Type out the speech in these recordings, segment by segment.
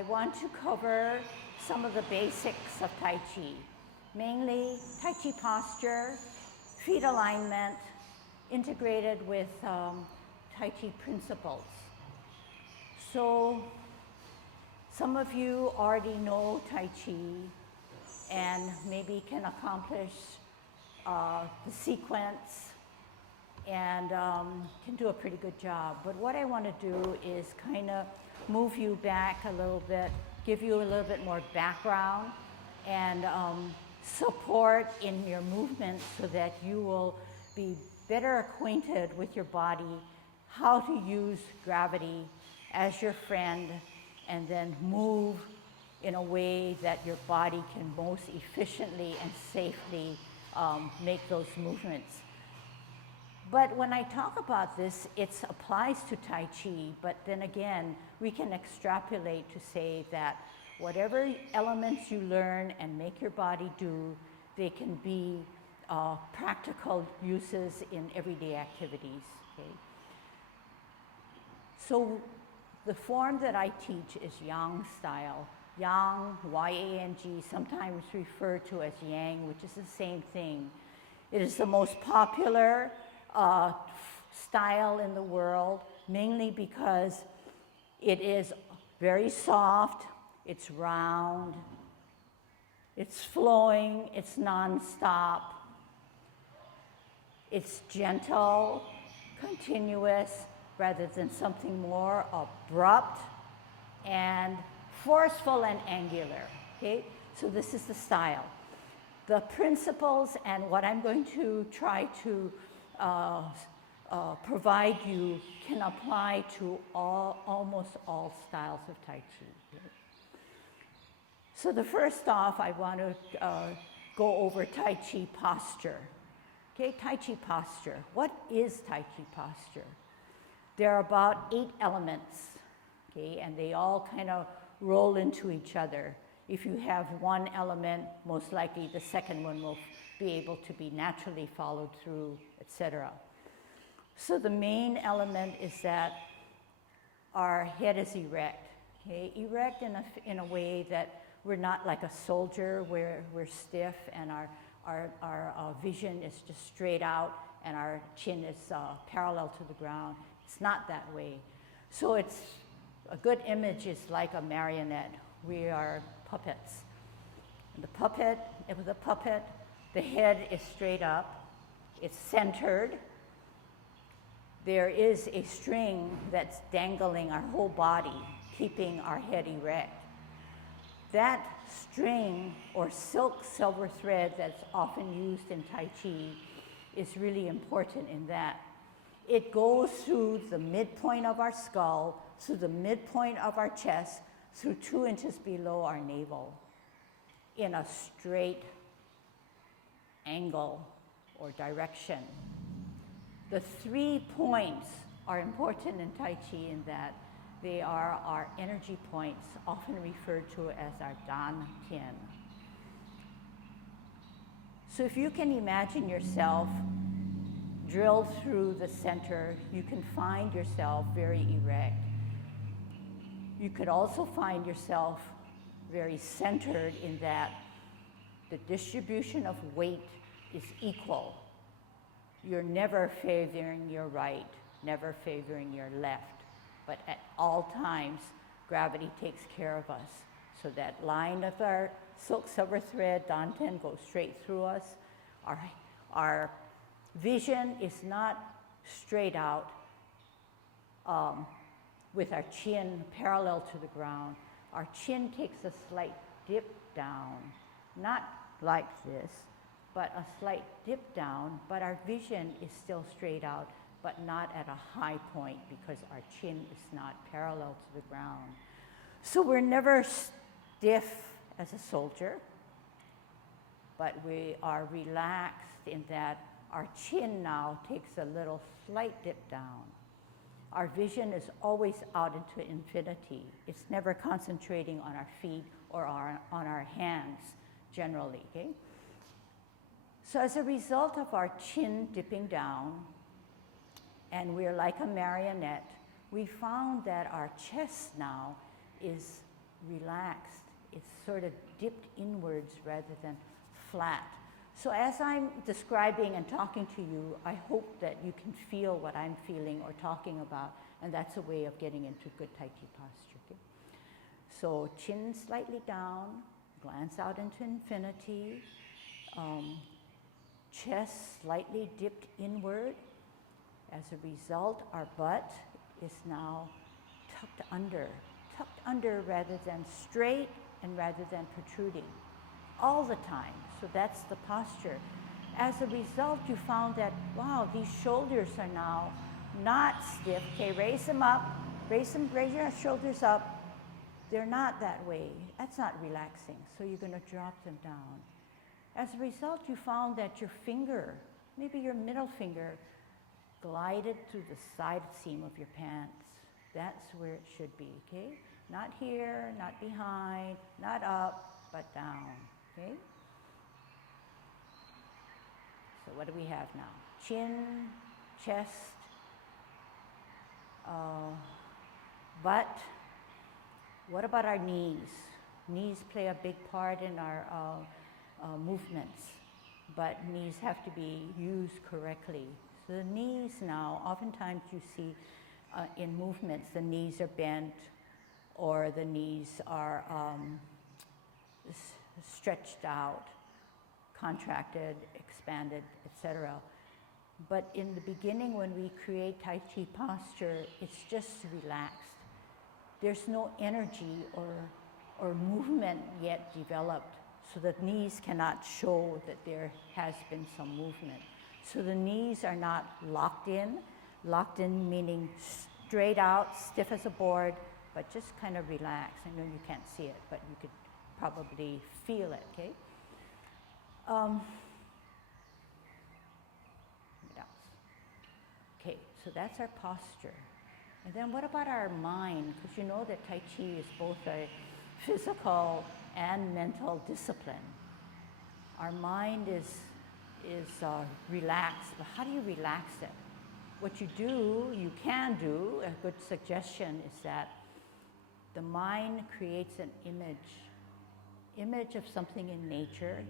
I want to cover some of the basics of Tai Chi, mainly Tai Chi posture, feet alignment, integrated with Tai Chi principles. So some of you already know Tai Chi and maybe can accomplish the sequence and can do a pretty good job. But what I want to do is kind of move you back a little bit, give you a little bit more background and support in your movements so that you will be better acquainted with your body, how to use gravity as your friend, and then move in a way that your body can most efficiently and safely make those movements. But when I talk about this, it applies to Tai Chi, but then again, we can extrapolate to say that whatever elements you learn and make your body do, they can be practical uses in everyday activities. Okay? So the form that I teach is Yang style. Yang, Y-A-N-G, sometimes referred to as Yang, which is the same thing. It is the most popular style in the world, mainly because it is very soft, it's round, it's flowing, it's non-stop, it's gentle, continuous, rather than something more abrupt and forceful and angular, okay? So this is the style. The principles and what I'm going to try to provide you can apply to almost all styles of Tai Chi. Okay? So the first off, I want to go over Tai Chi posture. Okay, Tai Chi posture. What is Tai Chi posture? There are about 8 elements, okay, and they all kind of roll into each other. If you have one element, most likely the second one will be able to be naturally followed through, etc. So the main element is that our head is erect, okay? Erect in a way that we're not like a soldier where we're stiff and our vision is just straight out and our chin is parallel to the ground. It's not that way. So it's a good image is like a marionette. We are puppets. And with a puppet, the head is straight up, it's centered. There is a string that's dangling our whole body, keeping our head erect. That string or silk silver thread that's often used in Tai Chi is really important in that it goes through the midpoint of our skull, through the midpoint of our chest, through 2 inches below our navel in a straight angle or direction. The 3 points are important in Tai Chi in that they are our energy points, often referred to as our Dan Tian. So if you can imagine yourself drilled through the center, you can find yourself very erect. You could also find yourself very centered in that the distribution of weight is equal. You're never favoring your right, never favoring your left, but at all times, gravity takes care of us. So that line of our silk silver thread, danten, goes straight through us. Our vision is not straight out with our chin parallel to the ground. Our chin takes a slight dip down, not like this, but a slight dip down, but our vision is still straight out, but not at a high point because our chin is not parallel to the ground. So we're never stiff as a soldier, but we are relaxed in that our chin now takes a little slight dip down. Our vision is always out into infinity. It's never concentrating on our feet or on our hands generally, okay? So as a result of our chin dipping down, and we're like a marionette, we found that our chest now is relaxed. It's sort of dipped inwards rather than flat. So as I'm describing and talking to you, I hope that you can feel what I'm feeling or talking about, and that's a way of getting into good Tai Chi posture. Okay? So chin slightly down, glance out into infinity, chest slightly dipped inward. As a result, our butt is now tucked under rather than straight and rather than protruding all the time. So that's the posture. As a result, you found that, wow, these shoulders are now not stiff. Okay, raise them up, raise your shoulders up. They're not that way. That's not relaxing. So you're going to drop them down. As a result, you found that your finger, maybe your middle finger, glided to the side seam of your pants. That's where it should be, okay? Not here, not behind, not up, but down, okay? So what do we have now? Chin, chest, butt. What about our knees? Knees play a big part in our movements, but knees have to be used correctly. So the knees now, oftentimes you see in movements, the knees are bent or the knees are stretched out, contracted, expanded, etc. But in the beginning, when we create Tai Chi posture, it's just relaxed. There's no energy or movement yet developed, so the knees cannot show that there has been some movement. So the knees are not locked in meaning straight out, stiff as a board, but just kind of relaxed. I know you can't see it, but you could probably feel it, okay? What else? Okay, so that's our posture. And then what about our mind? Because you know that Tai Chi is both a physical and mental discipline. Our mind is relaxed, but how do you relax it? What you can do, a good suggestion is that the mind creates an image of something in nature,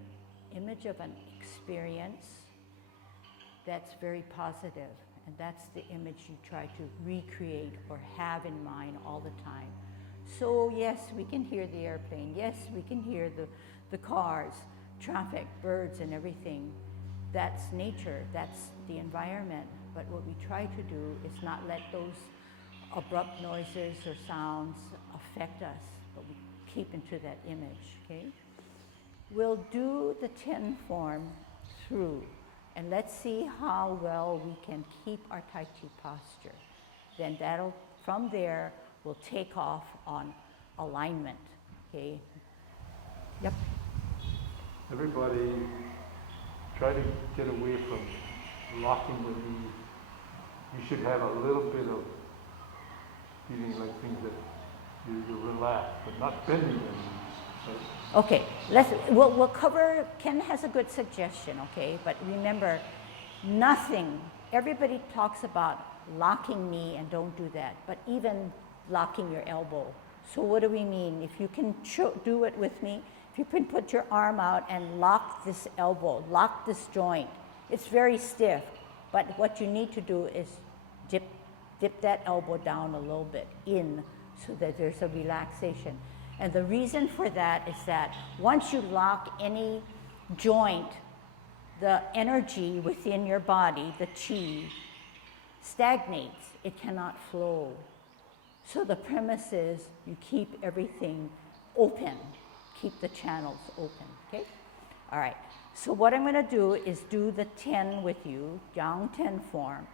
image of an experience that's very positive, and that's the image you try to recreate or have in mind all the time. So yes, we can hear the airplane, yes, we can hear the cars, traffic, birds, and everything. That's nature, that's the environment. But what we try to do is not let those abrupt noises or sounds affect us, but we keep into that image, okay? We'll do the 10 form through, and let's see how well we can keep our Tai Chi posture. Then from there, we'll take off on alignment, okay? Yep. Everybody try to get away from locking the knee. You should have a little bit of feeling like things that you relax, but not bending the knees. Right? Okay, we'll cover, Ken has a good suggestion, okay? But remember, everybody talks about locking knee and don't do that, but even locking your elbow. So what do we mean? If you can do it with me, if you can put your arm out and lock this elbow, lock this joint, it's very stiff, but what you need to do is dip that elbow down a little bit in so that there's a relaxation. And the reason for that is that once you lock any joint, the energy within your body, the chi, stagnates. It cannot flow. So the premise is you keep everything open, keep the channels open, okay? All right, so what I'm gonna do is do the 10 with you, Yang 10 form.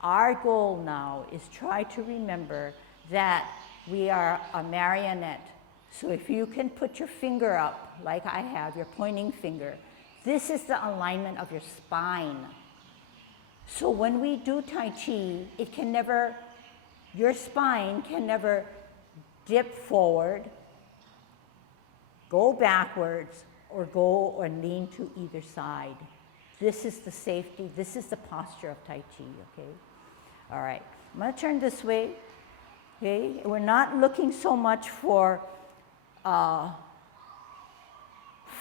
Our goal now is try to remember that we are a marionette. So if you can put your finger up, like I have, your pointing finger, this is the alignment of your spine. So when we do Tai Chi, your spine can never dip forward, go backwards, or lean to either side. This is the safety, this is the posture of Tai Chi, okay? All right, I'm gonna turn this way, okay? We're not looking so much for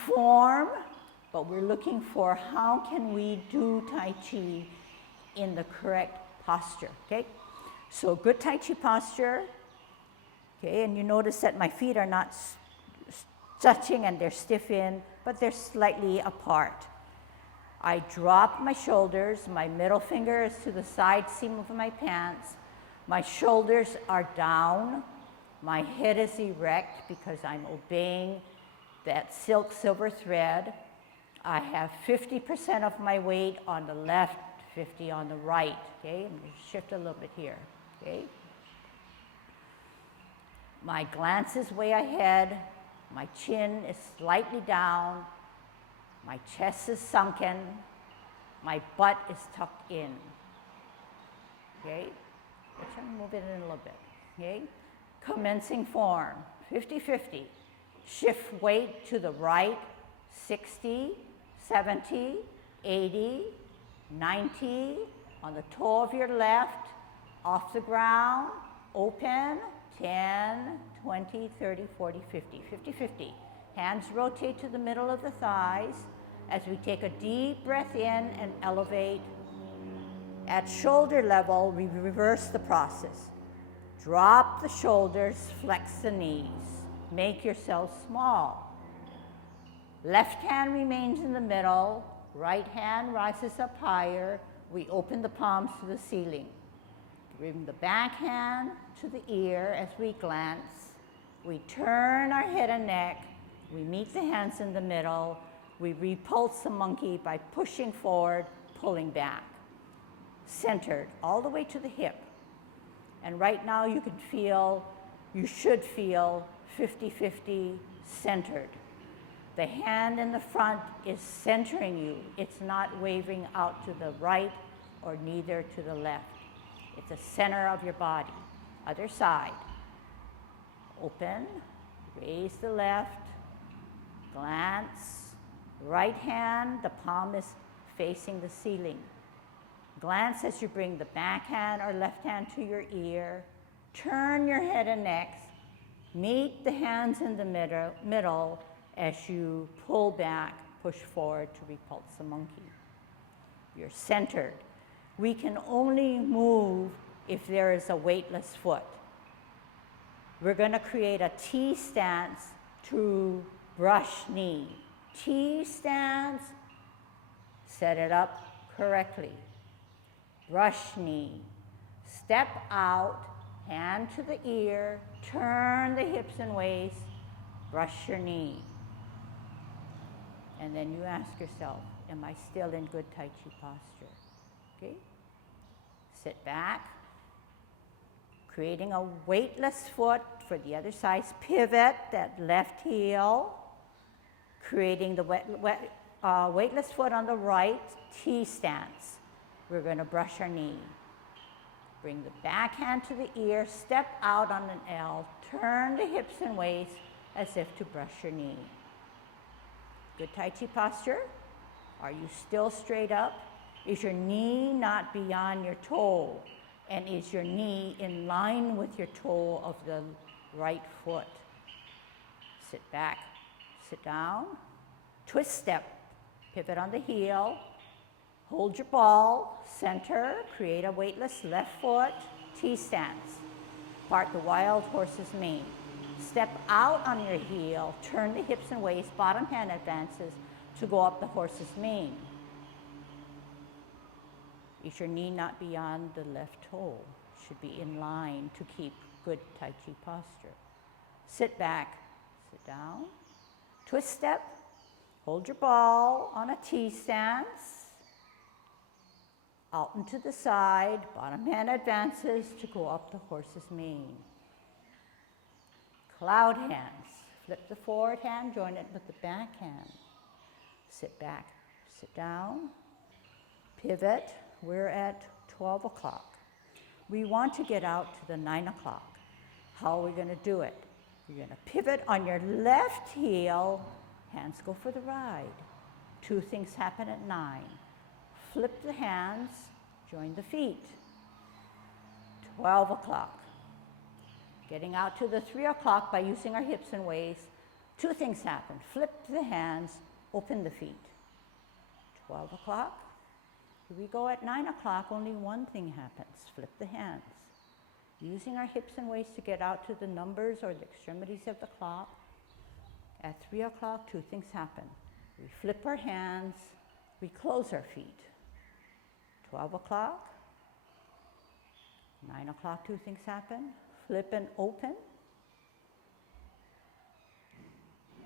form, but we're looking for how can we do Tai Chi in the correct posture, okay? So good Tai Chi posture, okay, and you notice that my feet are not touching and they're stiff in, but they're slightly apart. I drop my shoulders, my middle finger is to the side seam of my pants, my shoulders are down, my head is erect because I'm obeying that silk silver thread. I have 50% of my weight on the left, 50 on the right, okay? I'm going to shift a little bit here, okay? My glance is way ahead, my chin is slightly down, my chest is sunken, my butt is tucked in, okay? Let's try to move it in a little bit, okay? Commencing form, 50-50. Shift weight to the right, 60, 70, 80, 90, on the toe of your left, off the ground, open, 10, 20, 30, 40, 50, 50-50. Hands rotate to the middle of the thighs as we take a deep breath in and elevate. At shoulder level, we reverse the process. Drop the shoulders, flex the knees. Make yourself small. Left hand remains in the middle, right hand rises up higher. We open the palms to the ceiling. Bring the back hand to the ear as we glance. We turn our head and neck. We meet the hands in the middle. We repulse the monkey by pushing forward, pulling back. Centered all the way to the hip. And right now you should feel 50-50 centered. The hand in the front is centering you. It's not waving out to the right or neither to the left. It's the center of your body. Other side. Open, raise the left, glance. Right hand, the palm is facing the ceiling. Glance as you bring the back hand or left hand to your ear. Turn your head and neck. Meet the hands in the middle as you pull back, push forward to repulse the monkey. You're centered. We can only move if there is a weightless foot. We're going to create a T stance to brush knee. T stance, set it up correctly. Brush knee. Step out, hand to the ear, turn the hips and waist, brush your knee. And then you ask yourself, am I still in good Tai Chi posture? Okay? Sit back, creating a weightless foot for the other side. Pivot that left heel, creating the weightless foot on the right, T stance. We're going to brush our knee. Bring the back hand to the ear, step out on an L, turn the hips and waist as if to brush your knee. Good Tai Chi posture. Are you still straight up? Is your knee not beyond your toe? And is your knee in line with your toe of the right foot? Sit back, sit down, twist step, pivot on the heel, hold your ball, center, create a weightless left foot, T stance. Part the wild horse's mane. Step out on your heel, turn the hips and waist, bottom hand advances to go up the horse's mane. Is your knee not beyond the left toe? Should be in line to keep good Tai Chi posture. Sit back, sit down, twist step, hold your ball on a T stance, out and to the side, bottom hand advances to go up the horse's mane. Cloud hands, flip the forward hand, join it with the back hand. Sit back, sit down, pivot. We're at 12 o'clock. We want to get out to the 9 o'clock. How are we going to do it? You're going to pivot on your left heel, hands go for the ride. Two things happen at 9. Flip the hands, join the feet. 12 o'clock. Getting out to the 3 o'clock by using our hips and waist. Two things happen. Flip the hands, open the feet. 12 o'clock. Here we go at 9 o'clock, only one thing happens. Flip the hands. Using our hips and waists to get out to the numbers or the extremities of the clock. At 3 o'clock, two things happen. We flip our hands, we close our feet. 12 o'clock, 9 o'clock, two things happen. Flip and open.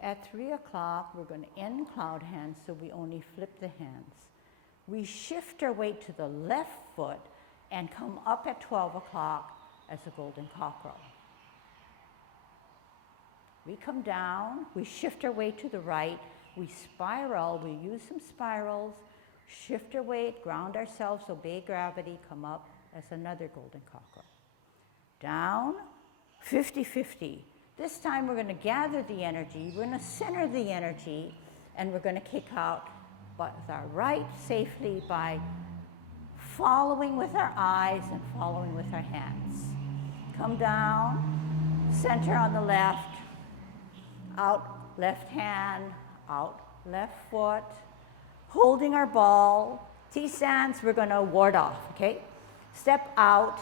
At 3 o'clock, we're going to end cloud hands, so we only flip the hands. We shift our weight to the left foot and come up at 12 o'clock as a golden cockerel. We come down, we shift our weight to the right, we spiral, we use some spirals, shift our weight, ground ourselves, obey gravity, come up as another golden cockerel. Down, 50-50. This time we're going to gather the energy, we're going to center the energy, and we're going to kick out with our right safely by following with our eyes and following with our hands. Come down, center on the left, out left hand, out left foot, holding our ball. T-stance, we're going to ward off, okay? Step out,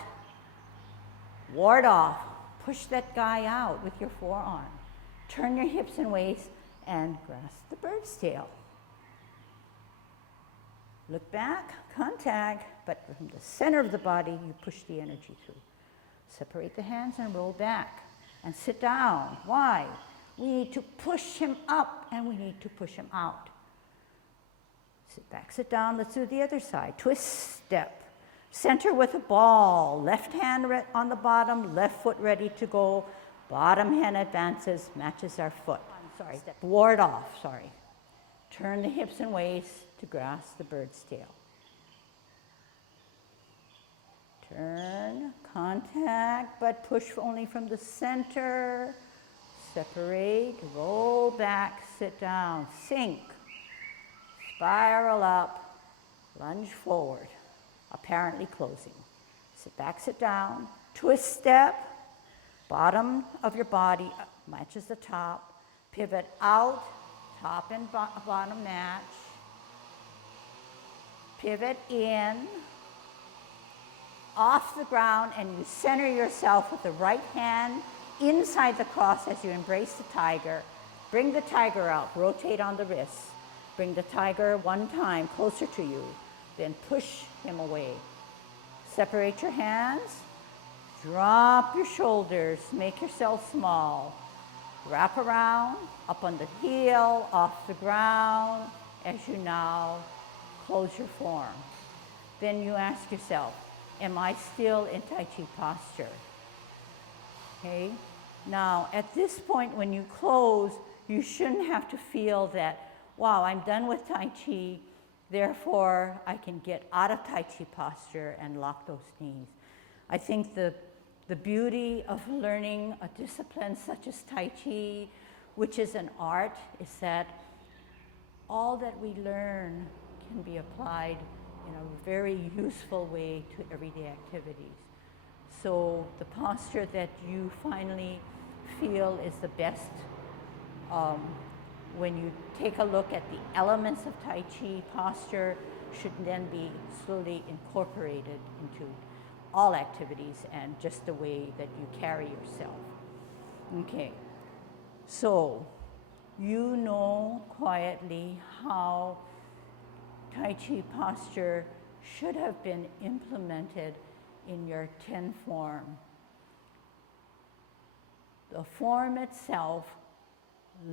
ward off. Push that guy out with your forearm. Turn your hips and waist and grasp the bird's tail. Look back, contact, but from the center of the body, you push the energy through. Separate the hands and roll back and sit down. Why? We need to push him up and we need to push him out. Sit back, sit down. Let's do the other side. Twist step. Center with a ball. Left hand on the bottom, left foot ready to go. Bottom hand advances, matches our foot. Sorry, step. Ward off, sorry. Turn the hips and waist to grasp the bird's tail. Turn, contact, but push only from the center. Separate, roll back, sit down, sink, spiral up, lunge forward, apparently closing. Sit back, sit down, twist step, bottom of your body matches the top, pivot out, top and bottom match, pivot in, off the ground, and you center yourself with the right hand inside the cross as you embrace the tiger. Bring the tiger out, rotate on the wrists. Bring the tiger one time closer to you, then push him away. Separate your hands, drop your shoulders, make yourself small. Wrap around, up on the heel, off the ground, as you now close your form. Then you ask yourself, am I still in Tai Chi posture? Okay? Now, at this point when you close, you shouldn't have to feel that, wow, I'm done with Tai Chi, therefore I can get out of Tai Chi posture and lock those knees. I think the beauty of learning a discipline such as Tai Chi, which is an art, is that all that we learn can be applied in a very useful way to everyday activities. So the posture that you finally feel is the best when you take a look at the elements of Tai Chi posture should then be slowly incorporated into all activities and just the way that you carry yourself. Okay, so you know quietly how Tai Chi posture should have been implemented in your 10 form. The form itself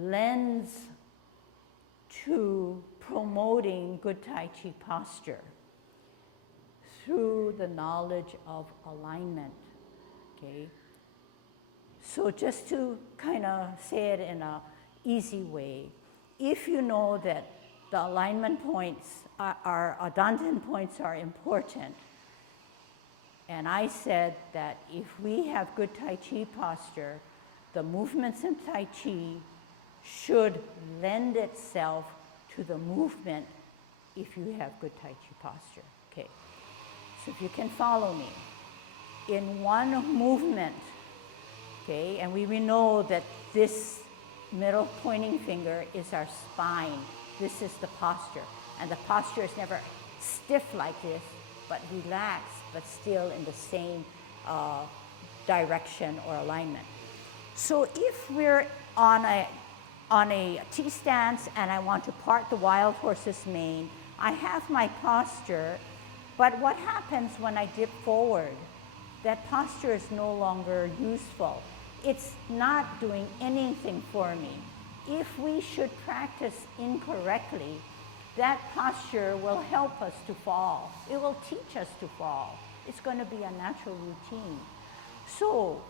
lends to promoting good Tai Chi posture through the knowledge of alignment, okay? So just to kind of say it in an easy way, if you know that the alignment points, our Danten points are important, and I said that if we have good Tai Chi posture, the movements in Tai Chi should lend itself to the movement if you have good Tai Chi posture. Okay, so if you can follow me. In one movement, okay, and we know that this middle pointing finger is our spine. This is the posture. And the posture is never stiff like this, but relaxed, but still in the same direction or alignment. So if we're on a T stance and I want to part the wild horse's mane, I have my posture, but what happens when I dip forward? That posture is no longer useful. It's not doing anything for me. If we should practice incorrectly, that posture will help us to fall. It will teach us to fall. It's going to be a natural routine. So,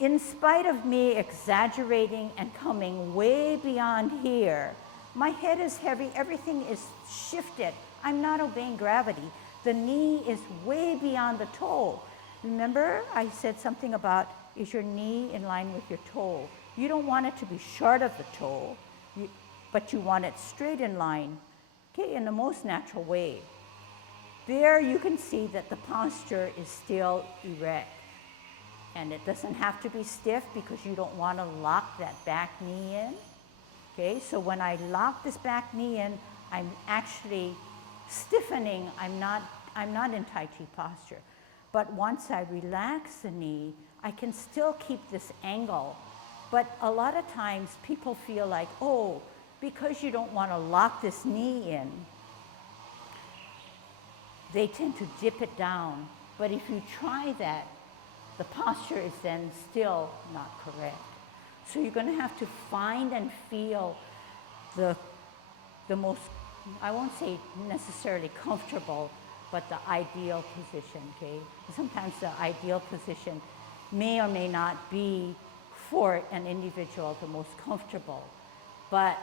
in spite of me exaggerating and coming way beyond here, my head is heavy, everything is shifted. I'm not obeying gravity. The knee is way beyond the toe. Remember, I said something about, is your knee in line with your toe? You don't want it to be short of the toe, but you want it straight in line, okay, in the most natural way. There you can see that the posture is still erect. And it doesn't have to be stiff because you don't want to lock that back knee in. Okay, so when I lock this back knee in, I'm actually stiffening. I'm not in Tai Chi posture. But once I relax the knee, I can still keep this angle. But a lot of times people feel like, oh, because you don't want to lock this knee in, they tend to dip it down. But if you try that, the posture is then still not correct. So you're going to have to find and feel the most, I won't say necessarily comfortable, but the ideal position, okay? Sometimes the ideal position may or may not be for an individual the most comfortable, but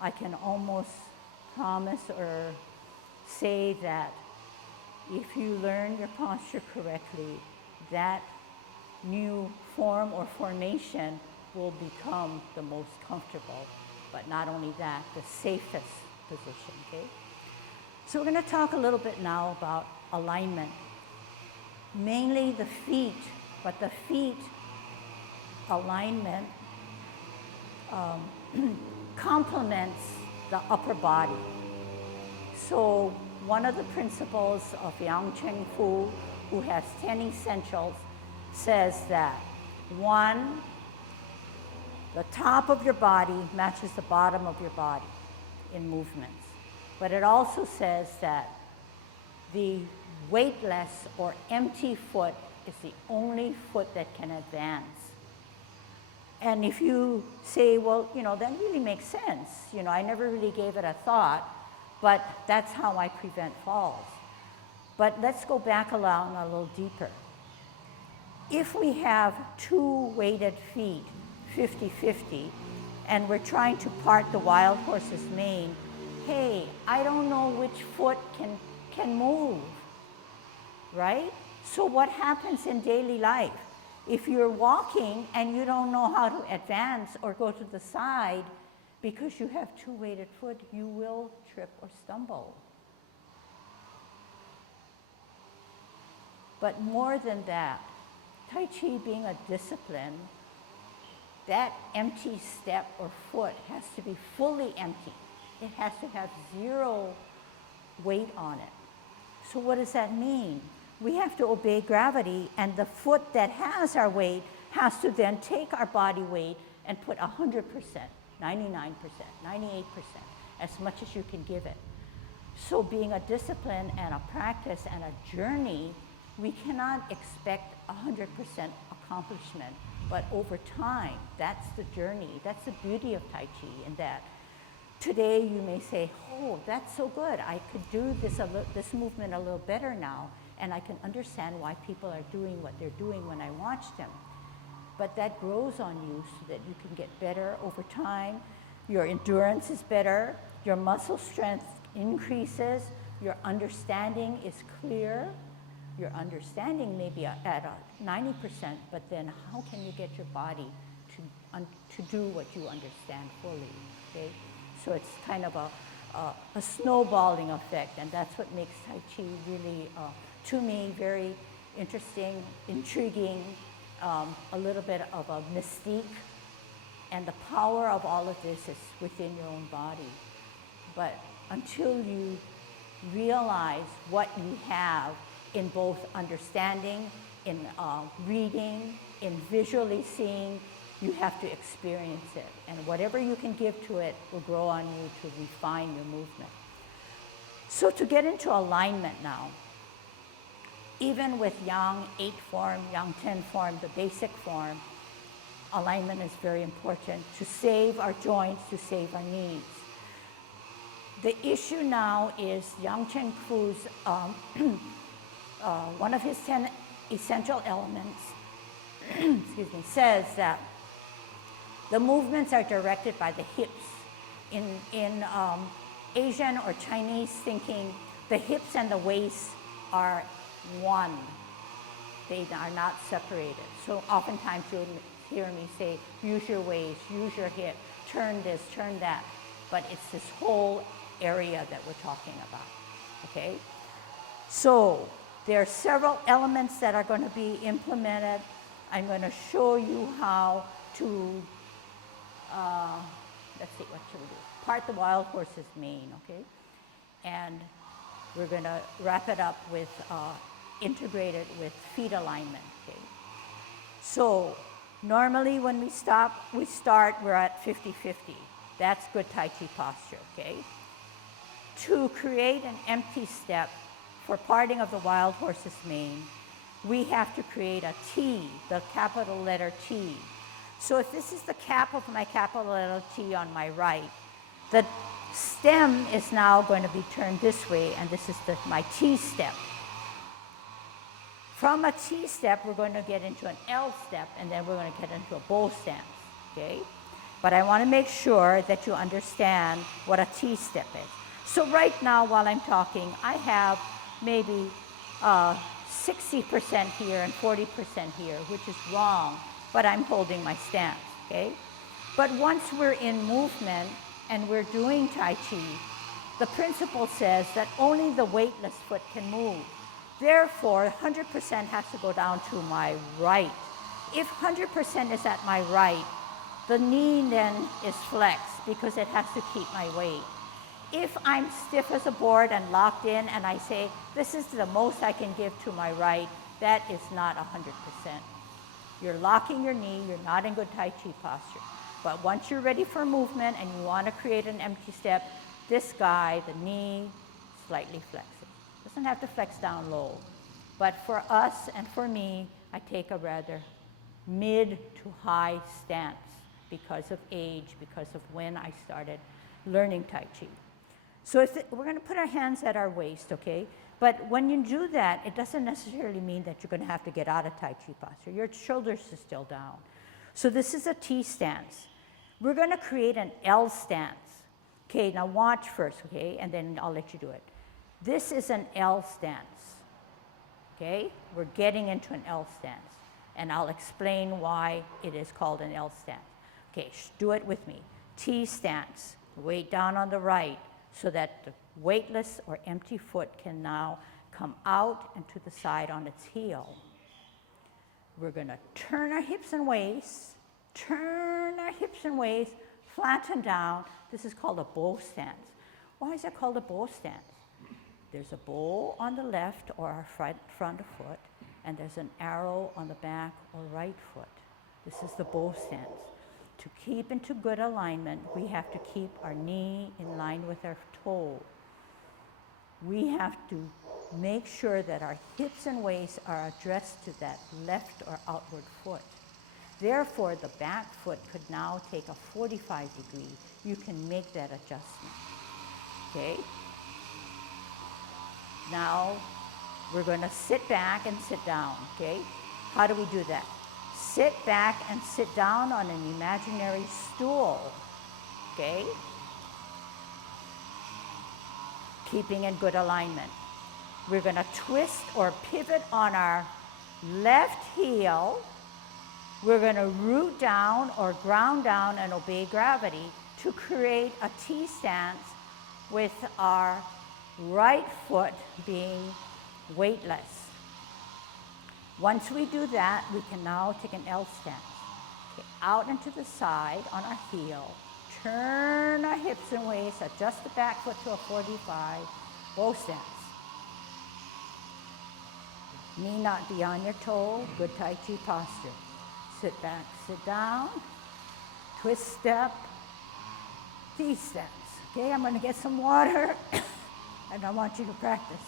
I can almost promise or say that if you learn your posture correctly, that new form or formation will become the most comfortable, but not only that, the safest position, okay? So we're going to talk a little bit now about alignment. Mainly the feet, but the feet alignment complements the upper body. So one of the principles of Yang Cheng Fu, who has 10 essentials, says that one, the top of your body matches the bottom of your body in movements. But it also says that the weightless or empty foot is the only foot that can advance. And if you say, well, that really makes sense. I never really gave it a thought, but that's how I prevent falls. But let's go back along a little deeper. If we have two weighted feet, 50-50, and we're trying to part the wild horse's mane, hey, I don't know which foot can move, right? So what happens in daily life? If you're walking and you don't know how to advance or go to the side because you have two weighted foot, you will trip or stumble. But more than that, Tai Chi being a discipline, that empty step or foot has to be fully empty. It has to have zero weight on it. So what does that mean? We have to obey gravity, and the foot that has our weight has to then take our body weight and put 100%, 99%, 98%, as much as you can give it. So being a discipline and a practice and a journey, we cannot expect 100% accomplishment. But over time, that's the journey. That's the beauty of Tai Chi, in that today you may say, oh, that's so good. I could do this movement a little better now, and I can understand why people are doing what they're doing when I watch them. But that grows on you so that you can get better over time. Your endurance is better. Your muscle strength increases. Your understanding is clear. Your understanding may be at 90%, but then how can you get your body to do what you understand fully, okay? So it's kind of a snowballing effect, and that's what makes Tai Chi really, to me, very interesting, intriguing, a little bit of a mystique, And the power of all of this is within your own body. But until you realize what you have in both understanding, in reading, in visually seeing, you have to experience it. And whatever you can give to it will grow on you to refine your movement. So to get into alignment now, even with Yang 8 form, Yang 10 form, the basic form, alignment is very important to save our joints, to save our knees. The issue now is Yang Chen Ku's, one of his 10 essential elements, excuse me, says that the movements are directed by the hips. In Asian or Chinese thinking, the hips and the waist are one. They are not separated. So oftentimes you'll hear me say, use your waist, use your hip, turn this, turn that. But it's this whole area that we're talking about, okay? So there are several elements that are going to be implemented. I'm going to show you how to, let's see, what should we do? Part the wild horse's mane, okay? And we're going to wrap it up with, integrate it with feet alignment, okay? So normally when we start, we're at 50-50. That's good Tai Chi posture, okay? To create an empty step for parting of the wild horse's mane, we have to create a T, the capital letter T. So if this is the cap of my capital letter T on my right, the stem is now going to be turned this way, and this is my T step. From a T step, we're going to get into an L step, and then we're going to get into a bow stance, okay? But I want to make sure that you understand what a T step is. So right now, while I'm talking, I have maybe 60% here and 40% here, which is wrong, but I'm holding my stance, okay? But once we're in movement and we're doing Tai Chi, the principle says that only the weightless foot can move. Therefore, 100% has to go down to my right. If 100% is at my right, the knee then is flexed because it has to keep my weight. If I'm stiff as a board and locked in and I say, this is the most I can give to my right, that is not 100%. You're locking your knee, you're not in good Tai Chi posture. But once you're ready for movement and you want to create an empty step, this guy, the knee, slightly flexes. Doesn't have to flex down low. But for us and for me, I take a rather mid to high stance because of age, because of when I started learning Tai Chi. So we're going to put our hands at our waist, okay? But when you do that, it doesn't necessarily mean that you're going to have to get out of Tai Chi posture. Your shoulders are still down. So this is a T stance. We're going to create an L stance. Okay, now watch first, okay? And then I'll let you do it. This is an L stance, okay? We're getting into an L stance. And I'll explain why it is called an L stance. Okay, do it with me. T stance, weight down on the right so that the weightless or empty foot can now come out and to the side on its heel. We're going to turn our hips and waist, flatten down. This is called a bow stance. Why is it called a bow stance? There's a bow on the left or our front foot, and there's an arrow on the back or right foot. This is the bow stance. To keep into good alignment, we have to keep our knee in line with our toe. We have to make sure that our hips and waist are addressed to that left or outward foot. Therefore, the back foot could now take a 45 degree. You can make that adjustment, okay? Now, we're going to sit back and sit down, okay? How do we do that? Sit back and sit down on an imaginary stool, okay? Keeping in good alignment. We're going to twist or pivot on our left heel. We're going to root down or ground down and obey gravity to create a T stance with our right foot being weightless. Once we do that, we can now take an L stance. Okay, out and to the side on our heel. Turn our hips and waist, adjust the back foot to a 45, bow stance. Knee not beyond your toe, good Tai Chi posture. Sit back, sit down, twist step, T-steps. Okay, I'm gonna get some water and I want you to practice.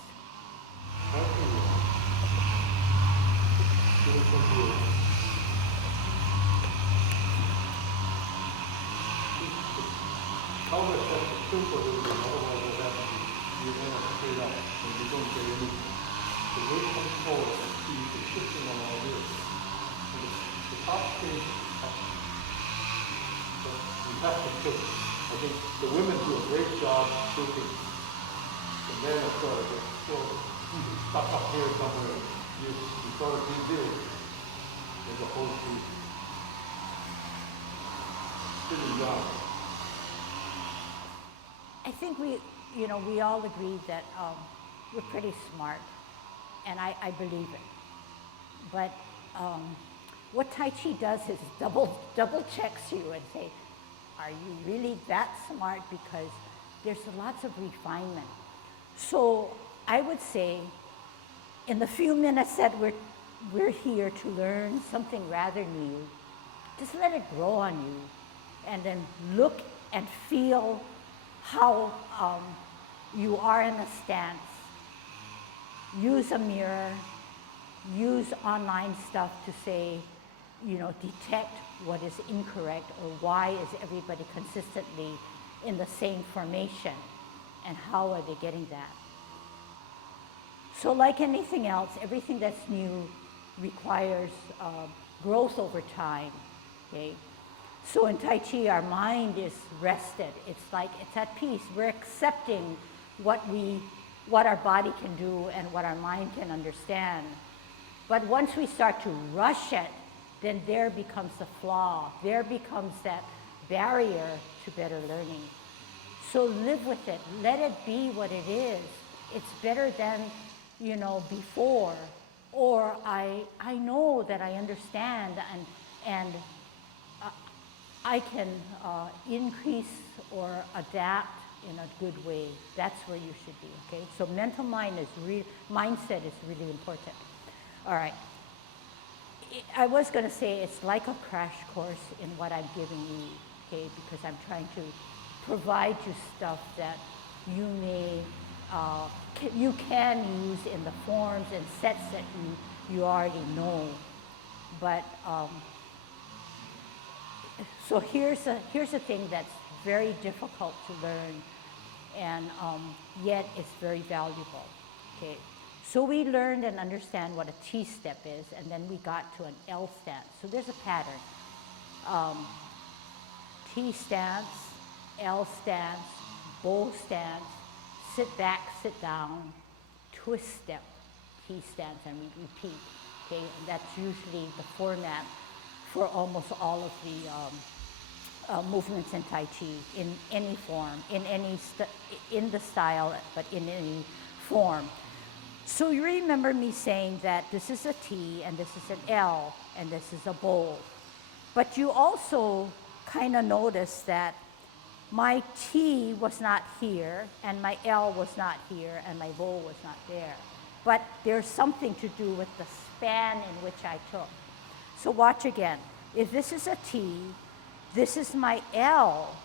Almost have to stoop a little bit, otherwise you'll have to be your hand straight up, and you don't get any. The weight comes forward, and see the shifting along here. And the top stays up. So you have to stoop. I think the women do a great job stooping. The men are sort of just stuck up here somewhere. You sort of be big as opposed to sitting down. I think we all agree that we're pretty smart, and I believe it. But what Tai Chi does is double checks you and say, are you really that smart? Because there's lots of refinement. So I would say, in the few minutes that we're here to learn something rather new, just let it grow on you, and then look and feel how you are in a stance. Use a mirror, use online stuff to say, detect what is incorrect or why is everybody consistently in the same formation and how are they getting that. So like anything else, everything that's new requires growth over time, okay? So in Tai Chi, our mind is rested. It's like it's at peace. We're accepting what our body can do and what our mind can understand. But once we start to rush it, then there becomes the flaw. There becomes that barrier to better learning. So live with it. Let it be what it is. It's better than, before. Or I know that I understand and I can increase or adapt in a good way. That's where you should be, okay? So mental mindset is really important. All right. I was going to say it's like a crash course in what I'm giving you, okay? Because I'm trying to provide you stuff that you can use in the forms and sets that you already know. But so here's a thing that's very difficult to learn, and yet it's very valuable. Okay, so we learned and understand what a T step is, and then we got to an L stance. So there's a pattern: T stance, L stance, bow stance, sit back, sit down, twist step, T stance, and we repeat. Okay, and that's usually the format for almost all of the movements in Tai Chi, in any form, in the style, but in any form. So you remember me saying that this is a T, and this is an L, and this is a bow. But you also kind of noticed that my T was not here, and my L was not here, and my bow was not there. But there's something to do with the span in which I took. So watch again. If this is a T, this is my L,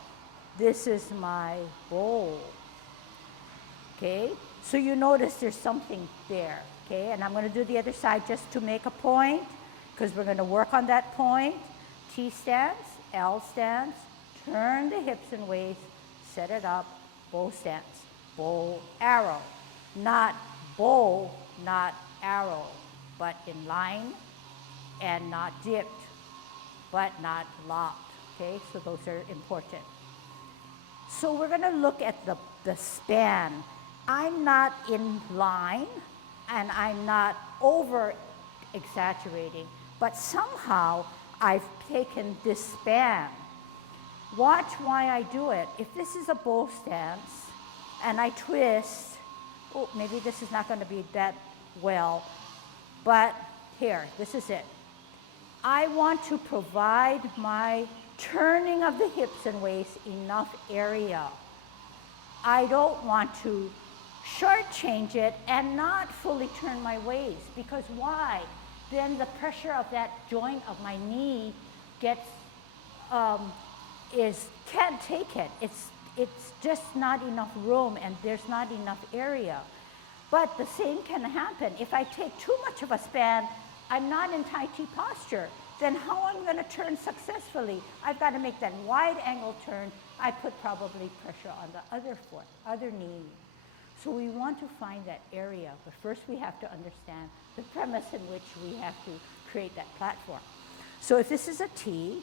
this is my bow. Okay? So you notice there's something there. Okay? And I'm going to do the other side just to make a point, because we're going to work on that point. T stance, L stance, turn the hips and waist, set it up, bow stance, bow, arrow. Not bow, not arrow, but in line, and not dipped, but not locked. Okay, so those are important. So we're going to look at the span. I'm not in line, and I'm not over exaggerating, but somehow I've taken this span. Watch why I do it. If this is a bow stance, and I twist, oh, maybe this is not going to be that well, but here, this is it. I want to provide my turning of the hips and waist enough area. I don't want to shortchange it and not fully turn my waist, because why? Then the pressure of that joint of my knee gets can't take it. It's just not enough room and there's not enough area. But the same can happen. If I take too much of a span, I'm not in Tai Chi posture. Then how am I going to turn successfully? I've got to make that wide angle turn. I put probably pressure on the other foot, other knee. So we want to find that area, but first we have to understand the premise in which we have to create that platform. So if this is a T,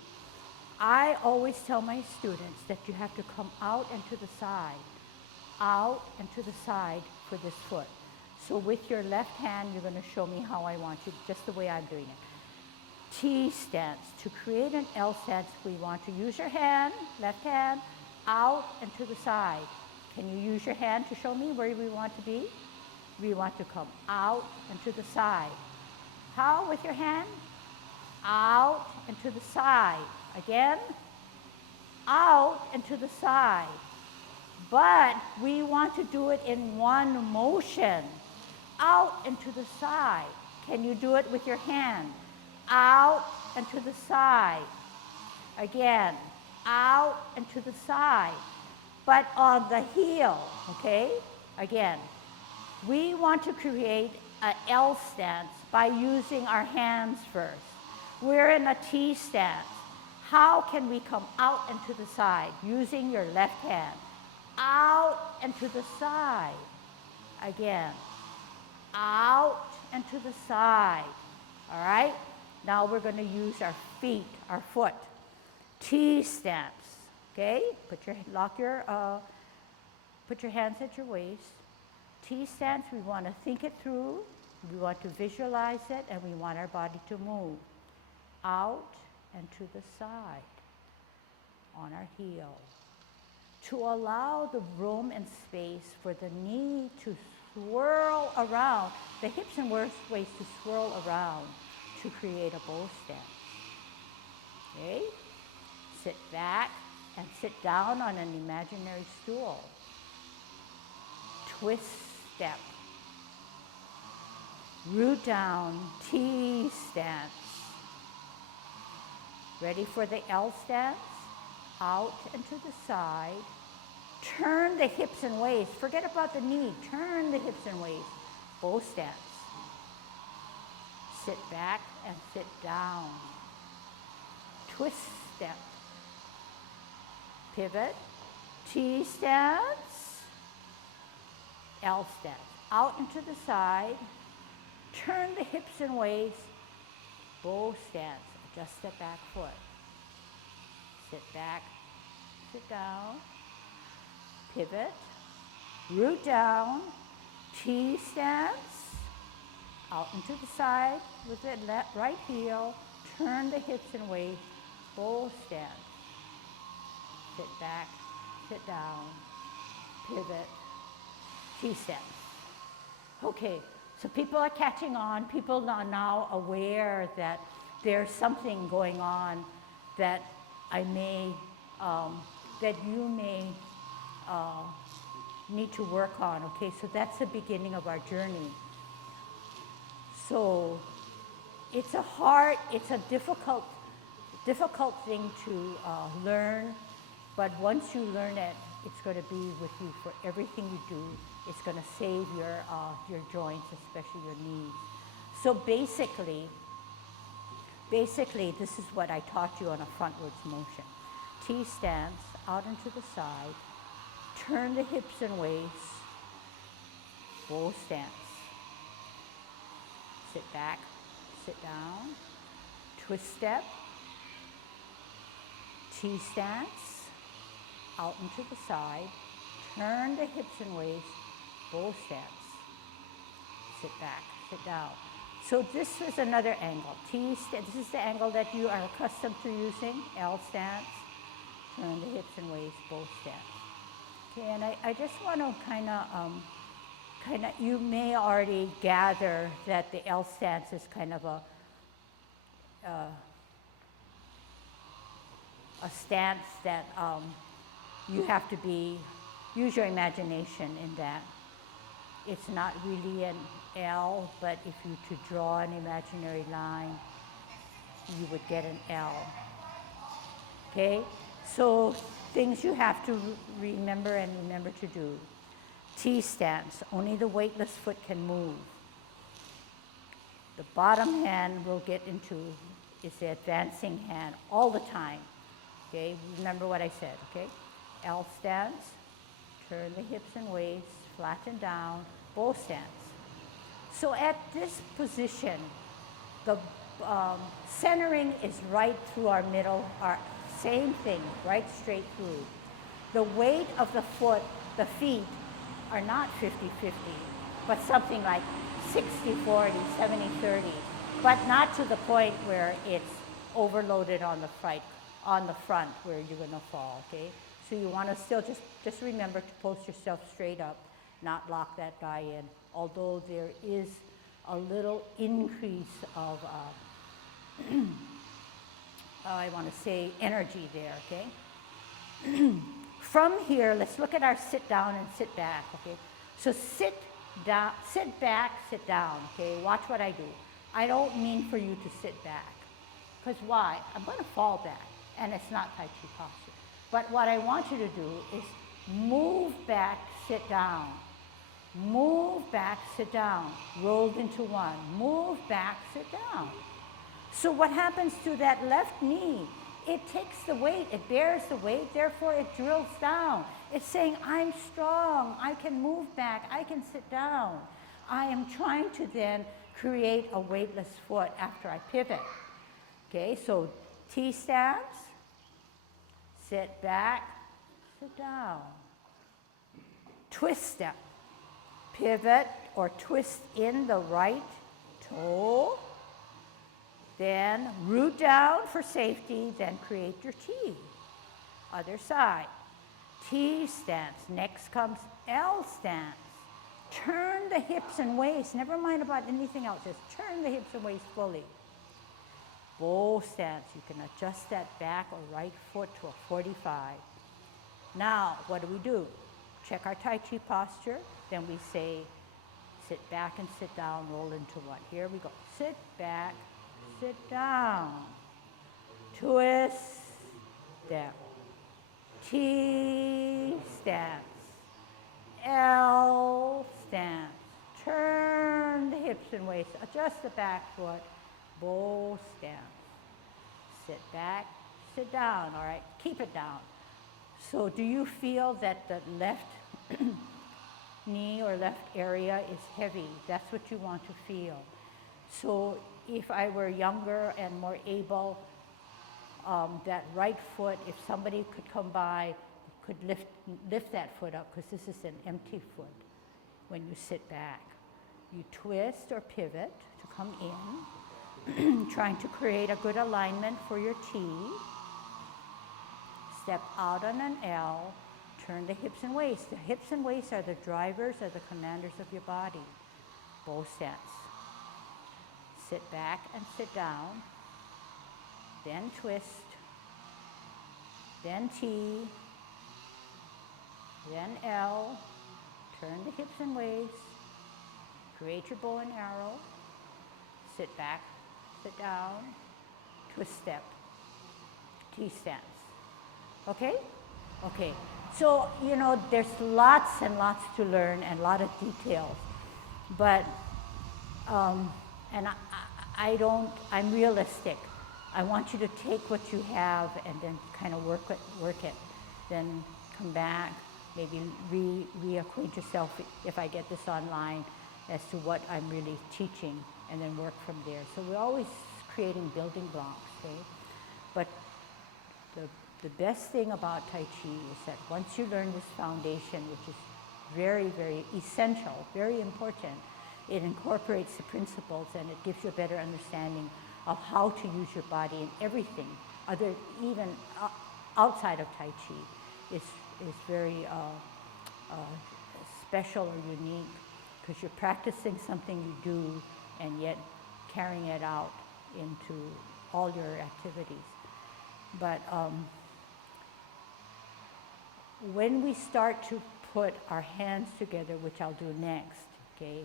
I always tell my students that you have to come out and to the side, out and to the side for this foot. So with your left hand, you're going to show me how I want you, just the way I'm doing it. T stance. To create an L stance, we want to use your hand, left hand, out and to the side. Can you use your hand to show me where we want to be? We want to come out and to the side. How with your hand? Out and to the side. Again, out and to the side. But we want to do it in one motion. Out and to the side. Can you do it with your hand? Out and to the side. Again, out and to the side. But on the heel, okay? Again, we want to create an L stance by using our hands first. We're in a T stance. How can we come out and to the side? Using your left hand. Out and to the side. Again, out and to the side. All right? Now we're going to use our feet, our foot. T stance. Okay? Put your hands at your waist. T stance, we want to think it through. We want to visualize it, and we want our body to move out and to the side on our heel. To allow the room and space for the knee to swirl around, the hips and waist to swirl around to create a bow stance. Okay? Sit back and sit down on an imaginary stool. Twist step. Root down, T stance. Ready for the L stance? Out and to the side. Turn the hips and waist. Forget about the knee. Turn the hips and waist. Bow stance. Sit back and sit down. Twist step. Pivot. T stance. L stance. Out and to the side. Turn the hips and waist. Bow stance. Adjust the back foot. Sit back, sit down, pivot, root down, T stance, out and to the side with the right heel, turn the hips and waist, bow stance. Sit back, sit down, pivot, T stance. Okay, so people are catching on. People are now aware that there's something going on that that you may need to work on. Okay, so that's the beginning of our journey. So it's a difficult thing to learn, but once you learn it, it's going to be with you for everything you do. It's going to save your joints, especially your knees. So basically, this is what I taught you on a frontwards motion. T stance, out and to the side, turn the hips and waist, bow stance. Sit back, sit down, twist step, T stance, out and to the side, turn the hips and waist, bow stance. Sit back, sit down. So this is another angle. This is the angle that you are accustomed to using. L stance, turn the hips and waist, bow stance. Okay, and I just want to kind of, you may already gather that the L stance is kind of a stance that you have to use your imagination in that. It's not really an L, but if you to draw an imaginary line, you would get an L. Okay? So things you have to remember to do. T stance, only the weightless foot can move. The bottom hand we'll get into is the advancing hand all the time. Okay, remember what I said, okay? L stance, turn the hips and waist, flatten down, bow stance. So at this position, the centering is right through our middle, our same thing, right straight through. The weight of the foot, the feet, are not 50-50, but something like 60-40, 70-30, but not to the point where it's overloaded on the front where you're gonna fall, okay? So you wanna still just remember to post yourself straight up, not lock that guy in, although there is a little increase of, I wanna say energy there, okay? From here, let's look at our sit down and sit back, okay? So sit down, sit back, sit down, okay? Watch what I do. I don't mean for you to sit back, because why? I'm gonna fall back, and it's not Tai Chi posture. But what I want you to do is move back, sit down. Move back, sit down. Rolled into one. Move back, sit down. So what happens to that left knee? It takes the weight, it bears the weight, therefore it drills down. It's saying, I'm strong, I can move back, I can sit down. I am trying to then create a weightless foot after I pivot. Okay, so T stance, sit back, sit down. Twist step, pivot or twist in the right toe, then root down for safety, then create your T. Other side. T stance. Next comes L stance. Turn the hips and waist. Never mind about anything else. Just turn the hips and waist fully. Bow stance. You can adjust that back or right foot to a 45. Now, what do? Check our Tai Chi posture. Then we say, sit back and sit down, roll into one. Here we go. Sit back, sit down, twist, step, T stance, L stance, turn the hips and waist, adjust the back foot, bow stance, sit back, sit down, all right, keep it down. So do you feel that the left knee or left area is heavy? That's what you want to feel. So if I were younger and more able, that right foot, if somebody could come by, could lift that foot up, because this is an empty foot when you sit back. You twist or pivot to come in, trying to create a good alignment for your T. Step out on an L, turn the hips and waist. The hips and waist are the drivers, are the commanders of your body. Bow stance. Sit back and sit down, then twist, then T, then L, turn the hips and waist, create your bow and arrow, sit back, sit down, twist step, T stance. Okay? Okay. So, you know, there's lots and lots to learn and a lot of details, but, and I'm realistic. I want you to take what you have and then kind of work it. Then come back, maybe reacquaint yourself if I get this online as to what I'm really teaching, and then work from there. So we're always creating building blocks, okay? But the best thing about Tai Chi is that once you learn this foundation, which is very, very essential, very important, it incorporates the principles and it gives you a better understanding of how to use your body in everything, even outside of Tai Chi, is very special or unique, because you're practicing something you do and yet carrying it out into all your activities. But when we start to put our hands together, which I'll do next, okay,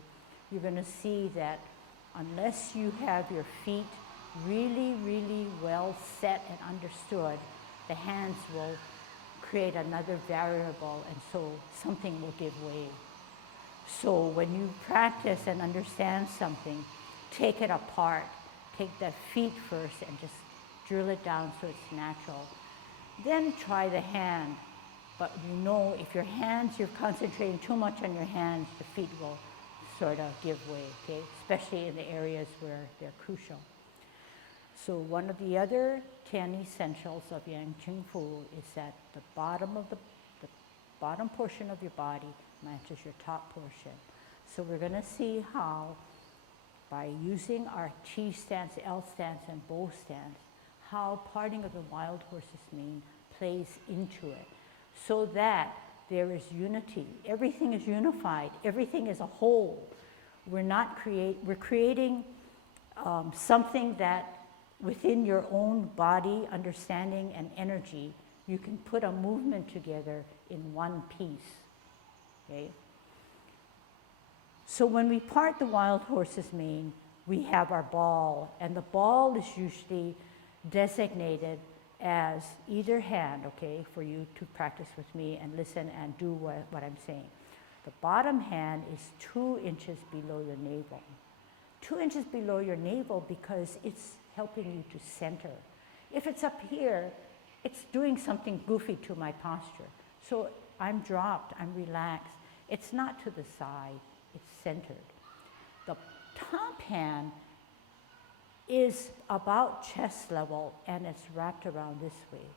you're going to see that unless you have your feet really, really well set and understood, the hands will create another variable, and so something will give way. So when you practice and understand something, take it apart. Take the feet first and just drill it down so it's natural. Then try the hand. But you know, if your hands, you're concentrating too much on your hands, the feet will sort of give way, okay? Especially in the areas where they're crucial. So one of the other 10 essentials of Yang Ching Fu is that the bottom portion of your body matches your top portion. So we're going to see how, by using our Chi stance, L stance, and Bow stance, how parting of the wild horse's mane plays into it, so that there is unity. Everything is unified. Everything is a whole. We're creating something that within your own body, understanding, and energy, you can put a movement together in one piece, okay? So when we part the wild horse's mane, we have our ball, and the ball is usually designated as either hand, okay, for you to practice with me and listen and do what I'm saying. The bottom hand is 2 inches below your navel. 2 inches below your navel because it's helping you to center. If it's up here, it's doing something goofy to my posture. So I'm dropped, I'm relaxed. It's not to the side, it's centered. The top hand is about chest level and it's wrapped around this way.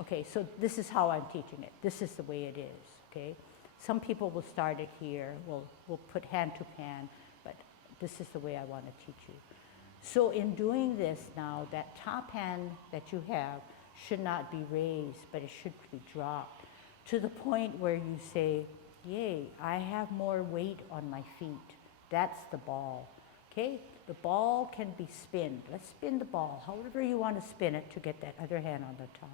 Okay, so this is how I'm teaching it. This is the way it is, okay? Some people will start it here, we'll put hand to pan, but this is the way I want to teach you. So in doing this now, that top hand that you have should not be raised, but it should be dropped to the point where you say, yay, I have more weight on my feet. That's the ball, okay? The ball can be spinned. Let's spin the ball, however you want to spin it to get that other hand on the top.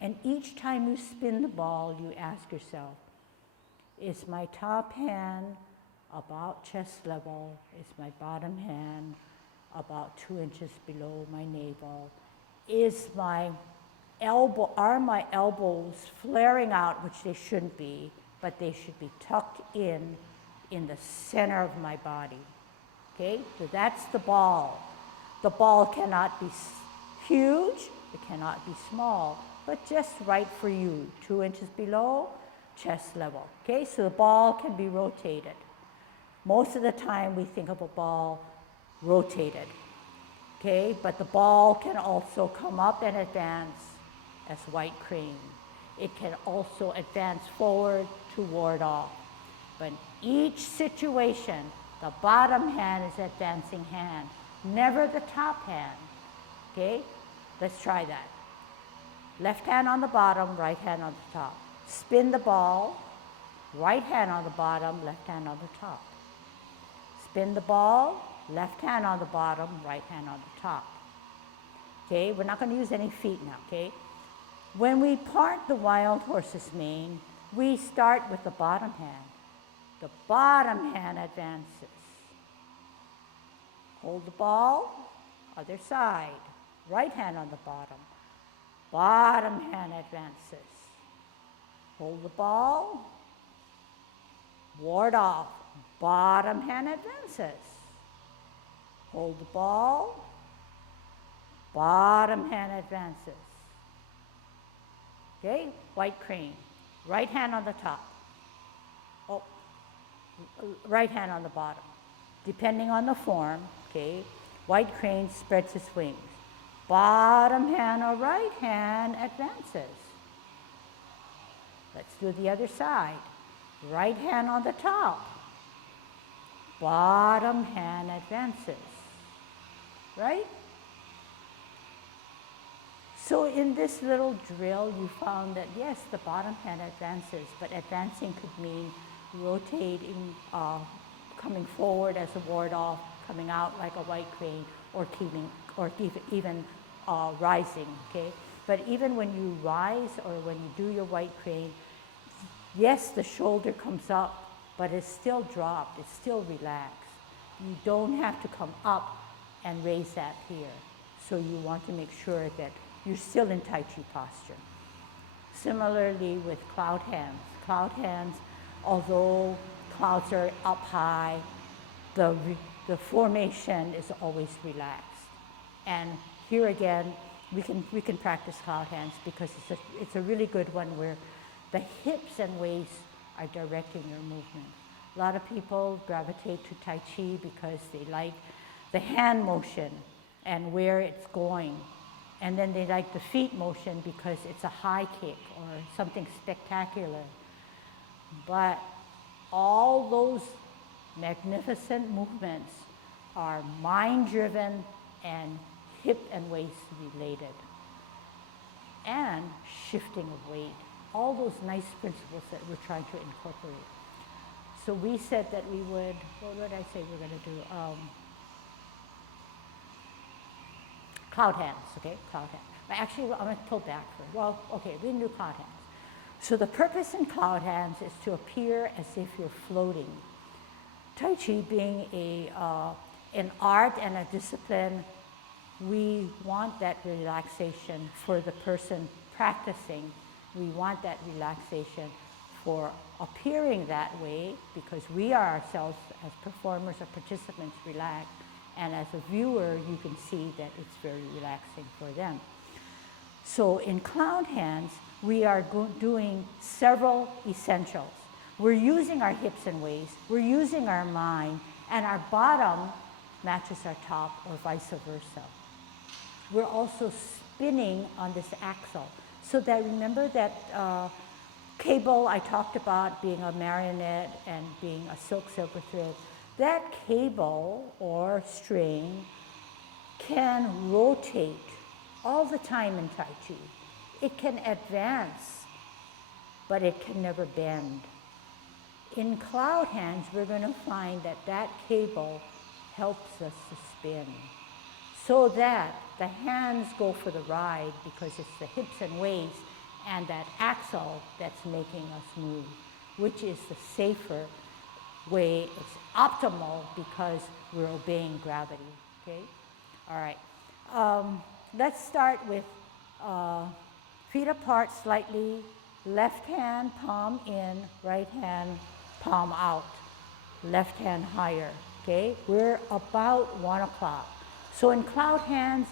And each time you spin the ball, you ask yourself, is my top hand about chest level? Is my bottom hand about 2 inches below my navel? Are my elbows flaring out, which they shouldn't be, but they should be tucked in the center of my body? Okay, so that's the ball. The ball cannot be huge, it cannot be small, but just right for you, 2 inches below, chest level. Okay, so the ball can be rotated. Most of the time we think of a ball rotated, okay, but the ball can also come up and advance as white crane. It can also advance forward to ward off. But in each situation, the bottom hand is advancing hand, never the top hand, okay? Let's try that. Left hand on the bottom, right hand on the top. Spin the ball, right hand on the bottom, left hand on the top. Spin the ball, left hand on the bottom, right hand on the top. Okay, we're not going to use any feet now, okay? When we part the wild horse's mane, we start with the bottom hand. The bottom hand advances. Hold the ball, other side. Right hand on the bottom. Bottom hand advances. Hold the ball, ward off. Bottom hand advances. Hold the ball, bottom hand advances. Okay, white crane. Right hand on the top. Oh, right hand on the bottom. Depending on the form, okay, white crane spreads its wings. Bottom hand or right hand advances. Let's do the other side. Right hand on the top. Bottom hand advances. Right? So in this little drill, you found that yes, the bottom hand advances, but advancing could mean rotating, coming forward as a ward off, coming out like a white crane, or keeping, or even rising, okay? But even when you rise or when you do your white crane, yes, the shoulder comes up, but it's still dropped, it's still relaxed. You don't have to come up and raise that here. So you want to make sure that you're still in Tai Chi posture. Similarly with cloud hands. Cloud hands, although clouds are up high, the formation is always relaxed. And here again, we can practice cloud hands because it's a really good one where the hips and waist are directing your movement. A lot of people gravitate to Tai Chi because they like the hand motion and where it's going. And then they like the feet motion because it's a high kick or something spectacular. But all those magnificent movements are mind-driven and hip and waist related. And shifting of weight. All those nice principles that we're trying to incorporate. So we said that we would, what did I say we're going to do? Cloud hands, okay, cloud hands. Actually, I'm going to pull back for it. Well, okay, we can do cloud hands. So the purpose in cloud hands is to appear as if you're floating. Tai Chi being an art and a discipline, we want that relaxation for the person practicing. We want that relaxation for appearing that way because we are ourselves as performers or participants relaxed. And as a viewer, you can see that it's very relaxing for them. So in cloud hands, we are doing several essentials. We're using our hips and waist, we're using our mind, and our bottom matches our top or vice versa. We're also spinning on this axle. So that, remember that cable I talked about being a marionette and being a silver thread? That cable or string can rotate all the time in Tai Chi. It can advance, but it can never bend. In cloud hands, we're going to find that that cable helps us to spin so that the hands go for the ride because it's the hips and waist and that axle that's making us move, which is the safer way. It's optimal because we're obeying gravity, okay? All right. Let's start with feet apart slightly, left hand palm in, right hand palm out, left hand higher, okay? We're about 1 o'clock. So in cloud hands,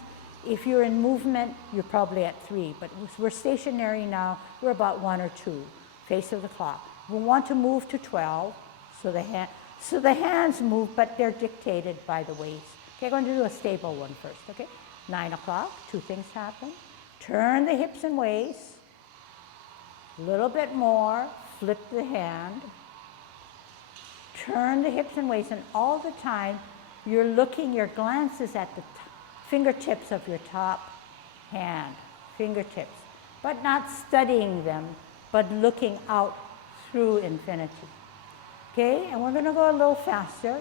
if you're in movement, you're probably at 3, but we're stationary now, we're about 1 or 2, face of the clock. We want to move to 12, so the hands move, but they're dictated by the waist. Okay, I'm going to do a stable one first, okay? 9 o'clock, 2 things happen. Turn the hips and waist, a little bit more, flip the hand, turn the hips and waist, and all the time you're looking, your glance is at the fingertips of your top hand, fingertips, but not studying them, but looking out through infinity. Okay, and we're going to go a little faster,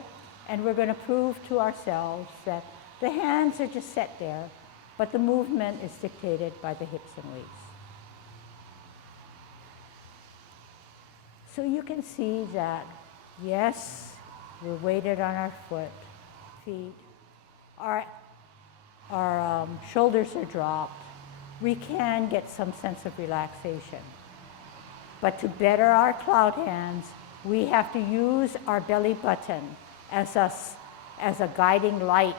and we're going to prove to ourselves that the hands are just set there, but the movement is dictated by the hips and waist. So you can see that, yes, we're weighted on our feet, our shoulders are dropped. We can get some sense of relaxation. But to better our cloud hands, we have to use our belly button as a guiding light.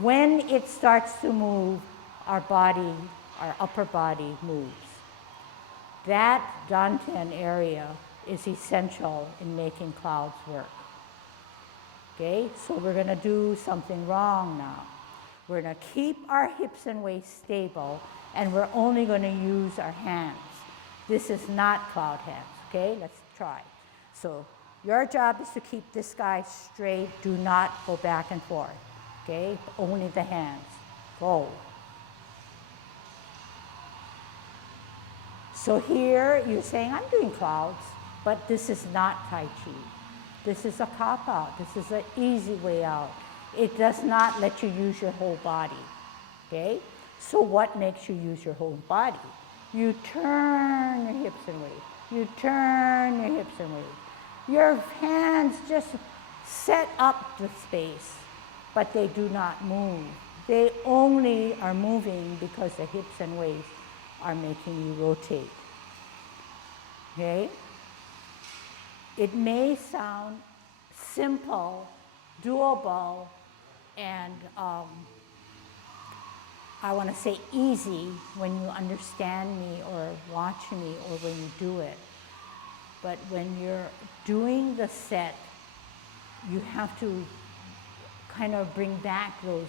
When it starts to move, our body, our upper body moves. That dantian area is essential in making clouds work. Okay, so we're going to do something wrong now. We're going to keep our hips and waist stable, and we're only going to use our hands. This is not cloud hands, okay? Let's try. So your job is to keep this guy straight. Do not go back and forth, okay? Only the hands. Go. So here you're saying, I'm doing clouds, but this is not Tai Chi. This is a cop-out. This is an easy way out. It does not let you use your whole body, okay? So what makes you use your whole body? You turn your hips and wave. You turn your hips and wave. Your hands just set up the space, but they do not move. They only are moving because the hips and waist are making you rotate, okay? It may sound simple, doable, and I want to say easy when you understand me or watch me or when you do it. But when you're doing the set, you have to kind of bring back those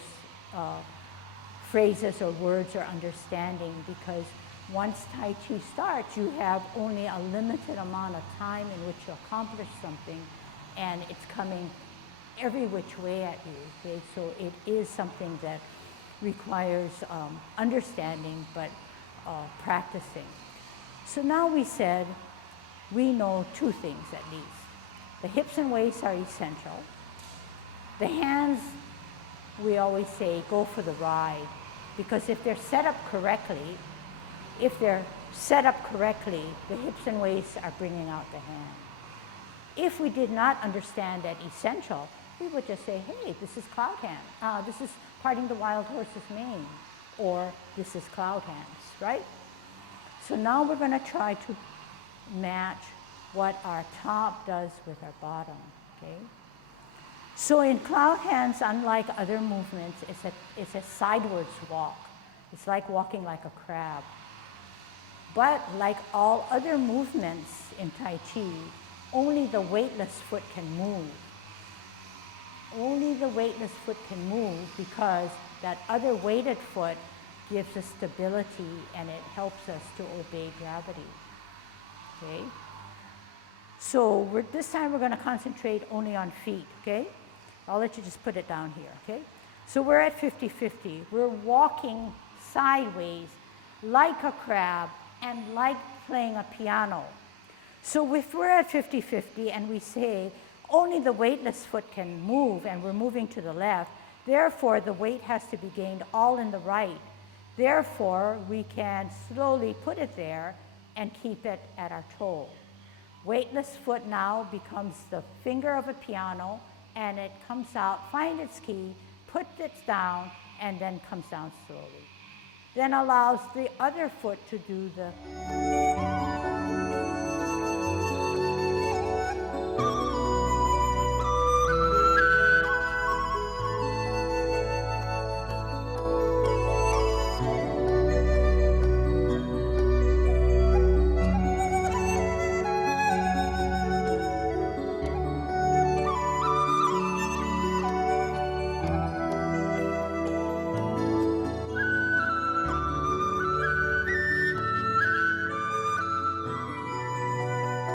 phrases or words or understanding, because once Tai Chi starts, you have only a limited amount of time in which to accomplish something, and it's coming every which way at you, okay? So it is something that requires understanding, but practicing. So now we said, we know two things at least. The hips and waists are essential. The hands, we always say, go for the ride, because if they're set up correctly, the hips and waists are bringing out the hand. If we did not understand that essential, we would just say, hey, this is cloud hand. This is parting the wild horse's mane, or this is cloud hands, right? So now we're going to try to match what our top does with our bottom, okay? So in cloud hands, unlike other movements, it's a sidewards walk. It's like walking like a crab. But like all other movements in Tai Chi, only the weightless foot can move. Only the weightless foot can move, because that other weighted foot gives us stability and it helps us to obey gravity, okay? So this time we're going to concentrate only on feet, okay? I'll let you just put it down here, okay? So we're at 50-50. We're walking sideways like a crab and like playing a piano. So if we're at 50-50 and we say only the weightless foot can move and we're moving to the left, therefore the weight has to be gained all in the right. Therefore, we can slowly put it there and keep it at our toe. Weightless foot now becomes the finger of a piano, and it comes out, find its key, puts it down, and then comes down slowly. Then allows the other foot to do the